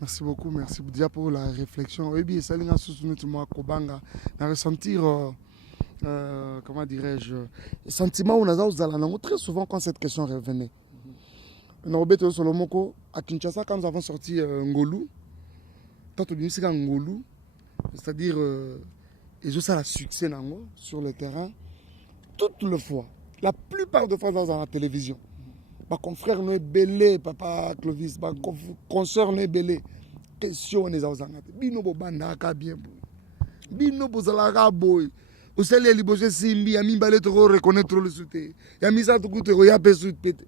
Merci beaucoup, merci déjà pour la réflexion. Oui, bien, ça, les sous Kobanga, à ressentir, comment dirais-je, sentiment où nous allons très souvent quand cette question revenait. Norobet Solomoko, à Kinshasa, quand nous avons sorti Ngolu, quand on dit c'est Ngolu, c'est-à-dire, ils ont ça la succès sur le terrain, toutes les fois, la plupart des fois dans la télévision. Ma confrère nous est belé, papa Clovis, ma consoeur nous est belé. Question les azangate. Bino bo banda ka bien boy. Bino bo zalaka boy. Osele libosé simbi, yami balé trop reconnaître le souté. Yami ça tout goûter ya pesu pété.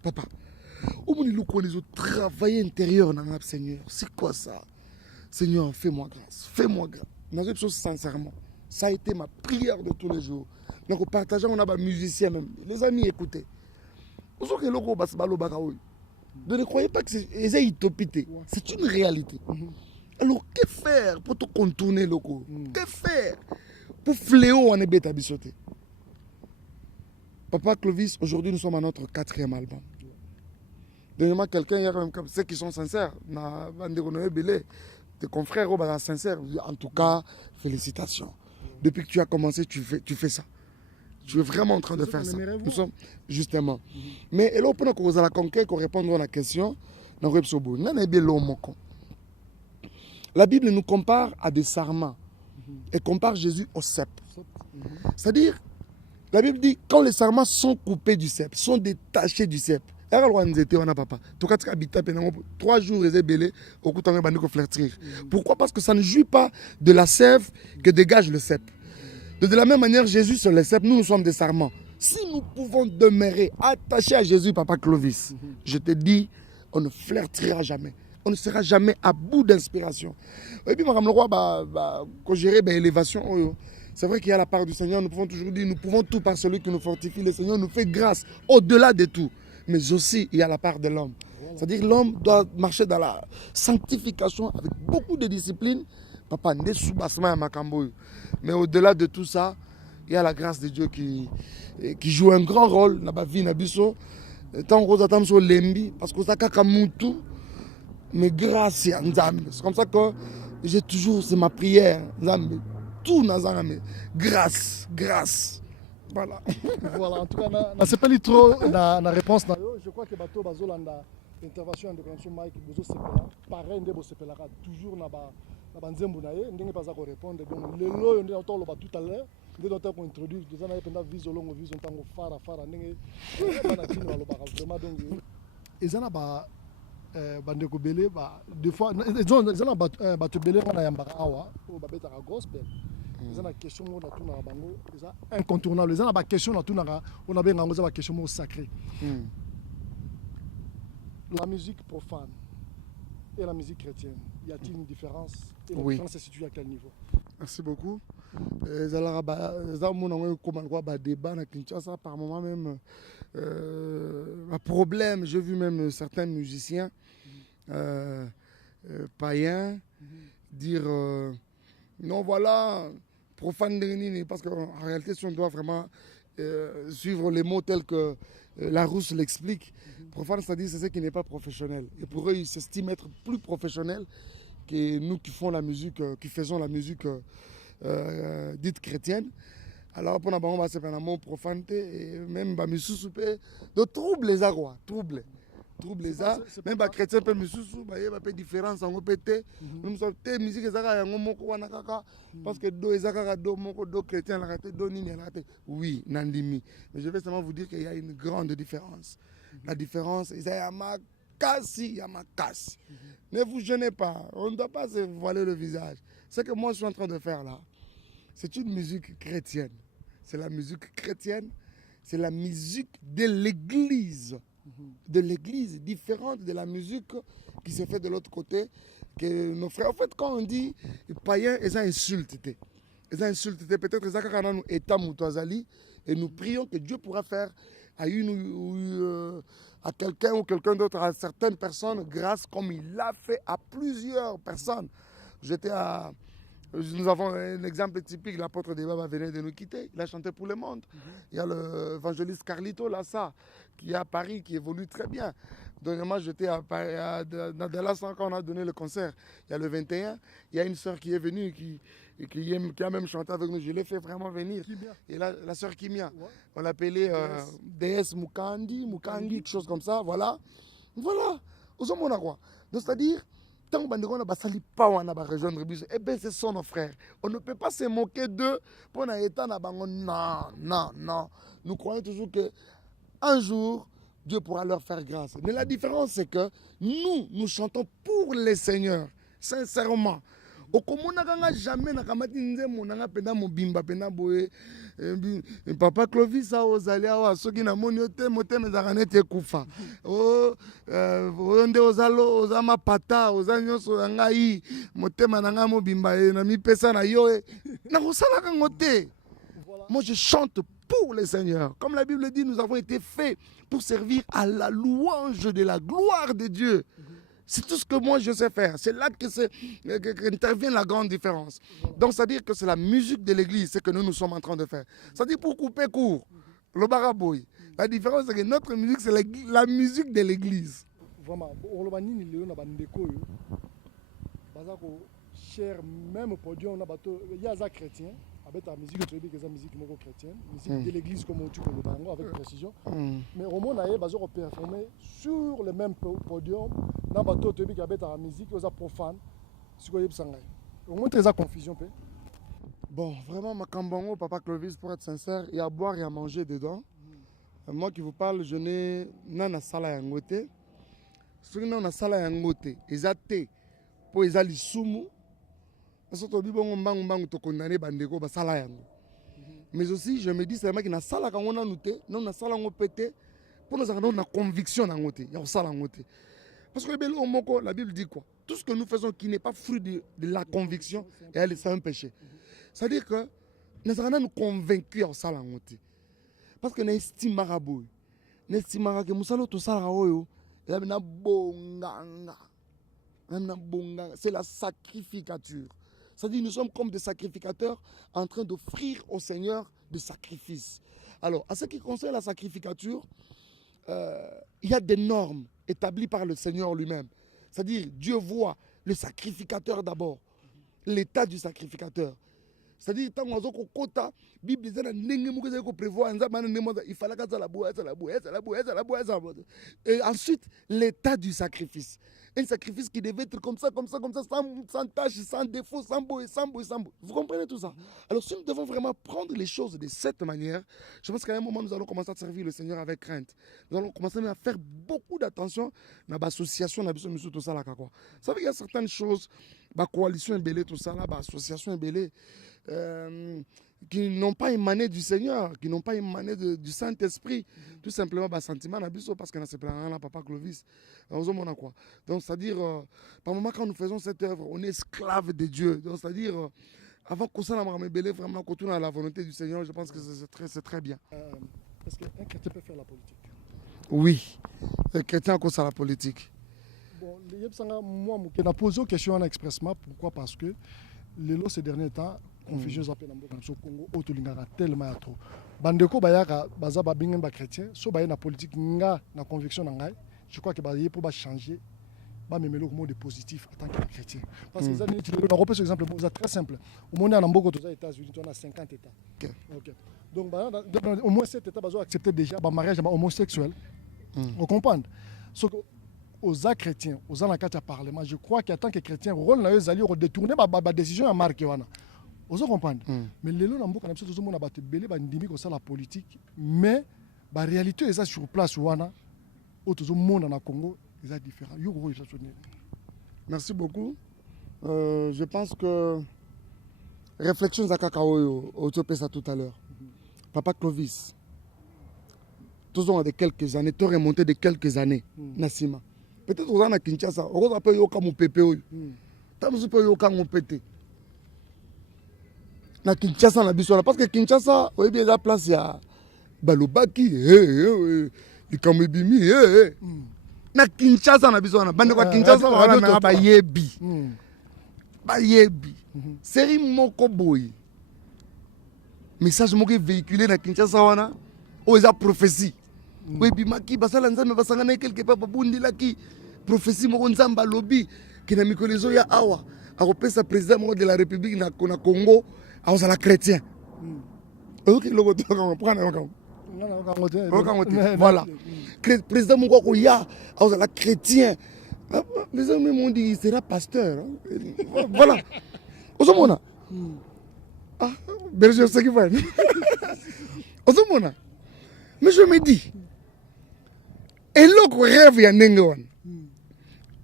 Papa. Au bout nous connaissons travail intérieur dans notre Seigneur. C'est quoi ça? Seigneur, fais-moi grâce. Fais-moi grâce. Dans une chose sincèrement. Ça a été ma prière de tous les jours. Donc au partageant on a des musiciens même. Les amis écoutez. Ne croyez pas que c'est utopité. C'est une réalité. Alors, que faire pour te contourner le coup? Que faire pour fléau en ébêta bisoté? Papa Clovis, aujourd'hui nous sommes à notre 4e album. Dernièrement, quelqu'un, il y a quand même ceux qui sont sincères. Tes confrères sont sincères. En tout cas, félicitations. Depuis que tu as commencé, tu fais ça. Tu es vraiment en train de faire ça. Nous sommes justement. Mais là, pour qu'on la conquête, pour répondre à la question, la Bible nous compare à des sarments et compare Jésus au cep. C'est-à-dire, la Bible dit quand les sarments sont coupés du cep, sont détachés du cep. 3 jours, ils belé, pourquoi? Parce que ça ne jouit pas de la sève que dégage le cep. De la même manière, Jésus sur le cep, nous sommes des sarments. Si nous pouvons demeurer attachés à Jésus, Papa Clovis, je te dis, on ne flirtera jamais. On ne sera jamais à bout d'inspiration. Et puis, Madame le Roi, quand gérer l'élévation, c'est vrai qu'il y a la part du Seigneur. Nous pouvons toujours dire, nous pouvons tout par celui qui nous fortifie. Le Seigneur nous fait grâce au-delà de tout. Mais aussi, il y a la part de l'homme. C'est-à-dire l'homme doit marcher dans la sanctification avec beaucoup de discipline. Papa, mais au-delà de tout ça, il y a la grâce de Dieu qui joue un grand rôle dans la vie de Nabiso. Tant qu'on attend sur l'embi, parce que ça kakamutu, mais grâce à Nzambe. C'est comme ça que j'ai toujours, c'est ma prière, Nzambe. Tout Nzambe. Grâce, grâce. Voilà. Voilà, en tout cas, c'est pas trop la réponse. Je crois que Bato Bazolanda, intervention de Grand Mike, Bozo Sepela, pareil, Ndebo Sepela, toujours na banzembo na ye ndenge paza ko répondre donc lelo ndenge to loba tout à l'heure ndenge to ko introduire déjà na penda vision longo vision tango fara ndenge bana tino loba vraiment donc ezana ba bandeko belé ba des fois ezana ba to belé na yamba awa o ba beta gospel ezana question mo na tuna bango eza incontournable ezana ba question na tuna on a benga ngo za ba question mo sacré. La musique profane et la musique chrétienne, y a-t-il une différence? Et la différence se situe à quel niveau? Merci beaucoup. Débat à Kinshasa par moment même. Un problème, j'ai vu même certains musiciens païens dire non voilà, profane parce qu'en réalité si on doit vraiment suivre les mots tels que Larousse l'explique. Profane, c'est-à-dire c'est ce qui n'est pas professionnel. Et pour eux, ils s'estiment être plus professionnels que nous qui font la musique, qui faisons la musique dite chrétienne. Alors pour nous, on va se faire un mot profaneté et même de troubles les arois, troubles les arts, même les chrétiens peuvent me sous, il y a une différence en OPT. Nous sommes des musiques parce que do chrétien oui, nandimi. Mais je vais seulement vous dire qu'il y a une grande différence. La différence, il y a ma casse, il y a ma casse. Ne vous gênez pas, on ne doit pas se voiler le visage. Ce que moi je suis en train de faire là, c'est une musique chrétienne. C'est la musique chrétienne, c'est la musique de l'église. De l'église, différente de la musique qui se fait de l'autre côté. Que nos frères, en fait, quand on dit païens, ils ont insulté. Ils ont insulté. Peut-être qu'ils ont état moutouazali. Et nous prions que Dieu pourra faire à à quelqu'un ou quelqu'un d'autre, à certaines personnes, grâce comme il l'a fait à plusieurs personnes. Nous avons un exemple typique, l'apôtre des Baba venait de nous quitter, il a chanté pour le monde. Il y a l'évangéliste Carlito Lassa, qui est à Paris, qui évolue très bien. Dernièrement, j'étais à Dallas quand on a donné le concert. Il y a le 21. Il y a une sœur qui est venue, qui a même chanté avec nous. Je l'ai fait vraiment venir. Et la sœur Kimia, on l'appelait DS Mukangi, quelque chose comme ça. Voilà. Voilà. Donc, c'est-à-dire, tant qu'on a sali pas on a rejoindre bus, eh bien ce sont nos frères. On ne peut pas se moquer d'eux pour un état na bango. Non. Nous croyons toujours que un jour Dieu pourra leur faire grâce. Mais la différence c'est que nous chantons pour les seigneurs, sincèrement. Okomona kanga jamais na kamati nzembo nanga penda mobimba penda boye papa Clovis a ozali awa soki na moni ote motema ezaka neti ekufa oyo nde ozalo oza mapata oza nyonso ya ngai motema na ngai mobimba na mipesa na yo nakosalaka ngo te. Moi je chante pour les seigneurs. Comme la Bible dit, nous avons été faits pour servir à la louange de la gloire de Dieu. C'est tout ce que moi je sais faire. C'est là qu'intervient la grande différence. Donc, c'est-à-dire que c'est la musique de l'église, c'est que nous sommes en train de faire. C'est-à-dire pour couper court, le baraboy. La différence, c'est que notre musique, c'est la musique de l'église. Vraiment, cher même podium, il y a des chrétiens. Avec la musique, tu dis que c'est la musique chrétienne, musique de l'église comme tu peux le dire avec précision. Mais au moins, on a performé sur le même podium. Dans le bateau, tu dis qu'il y a la musique, il y a profane. Au moins, tu as confusion. Bon, vraiment, ma cambongo, papa Clovis, pour être sincère, il y a à boire et à manger dedans. Moi qui vous parle, je n'ai pas sala yangote. Ce qui n'a sala yangote, ils ont été pour les alisumu. Mais aussi, je me dis, c'est que na sala quand on a noté, non na sala on pété, pour nous avoir une conviction dans noté, il y a sala noté. Parce que la Bible dit quoi? Tout ce que nous faisons qui n'est pas fruit de la conviction, c'est un péché. C'est-à-dire que nous avons nous convaincus en sala noté. Parce que nous estimons marabou, nous estimons que nous sommes tous sala oyo, et là nous bonganga, c'est la sacrificature. C'est-à-dire nous sommes comme des sacrificateurs en train d'offrir au Seigneur des sacrifices. Alors, à ce qui concerne la sacrificature, il y a des normes établies par le Seigneur lui-même. C'est-à-dire, Dieu voit le sacrificateur d'abord, l'état du sacrificateur. C'est-à-dire, tant qu'on a la Bible dit il fallait que et ensuite, l'état du sacrifice. Un sacrifice qui devait être comme ça, sans tâche, sans défaut, sans beau. Vous comprenez tout ça? Alors, si nous devons vraiment prendre les choses de cette manière, je pense qu'à un moment, nous allons commencer à servir le Seigneur avec crainte. Nous allons commencer à faire beaucoup d'attention dans l'association, tout ça. Vous savez, il y a certaines choses, la coalition tout ça, l'association qui n'ont pas émané du Seigneur, qui n'ont pas émané du Saint-Esprit, tout simplement sentiment parce que c'est pas papa Clovis. Donc c'est-à-dire par moment quand nous faisons cette œuvre, on est esclave de Dieu. Donc c'est-à-dire avant qu'on s'en ait vraiment qu'on tourne à la volonté du Seigneur, je pense que c'est très bien. Est-ce qu'un chrétien peut faire la politique? Oui, un chrétien cause à la politique. Bon, moi je vais poser une question expressement. Pourquoi? Parce que ces derniers temps, confusion zappé dans le Congo, autolingara tellement trop. Bandeko bayaka baza babingen ba chrétien, so baye na politique nga na conviction na ngai. Je crois que baye pour changer, ba me melo mot de positif en tant que chrétien. Parce que ça ni on a repris ce exemple, c'est très simple. Au monde en Mboko aux États-Unis, on a 50 états. OK. Donc au moins 7 états bazo accepter déjà ba mariage homosexuel. On comprend. Aux chrétiens, aux anakata parlement, je crois qu'en tant que chrétien, rôle na eux alliés détourner ba décision à marquer wana. Vous comprenez? Mais les gens qui ont la politique, mais la réalité est sur place. Au monde en Congo, c'est différent. Merci beaucoup. Je pense que réflexion à Kakao, ça tout à l'heure. Papa Clovis, tous ont de quelques années, tu remonté de quelques années, Nassima. Peut-être aux à Kinshasa, on va pas y avoir mon pépé. Tu as pas y avoir mon pété. Na Kinshasa na biso parce que Kinshasa oyebi eza place ya balobaki likamebimi na Kinshasa na biso na bande kwa Kinshasa wana na bayebi série moko boy message moko véhiculé na Kinshasa wana o eza prophétie oyebimaki basala nzambe basangana quelque part babundilaki prophétie moko nzambe alobi ke na mikolo ezoya awa akopesa président moko de la république na Congo akozala chrétien oyoki eloko te voilà président moko akoya akozala chrétien les hommes m'ont dit il sera pasteur voilà ozomona ah berger ce qui va ozomona mais je me dis eloko rêve ya ndenge wana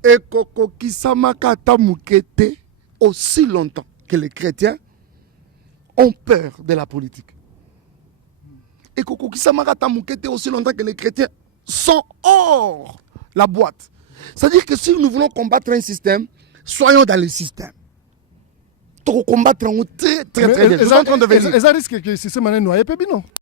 ekokokisamaka ata moke te aussi longtemps que les chrétiens ont peur de la politique. Et aussi longtemps que les chrétiens sont hors la boîte. C'est-à-dire que si nous voulons combattre un système, soyons dans le système. Pour combattre un très bien. Ils sont en train de venir. Ils risquent que le système est noyé, non?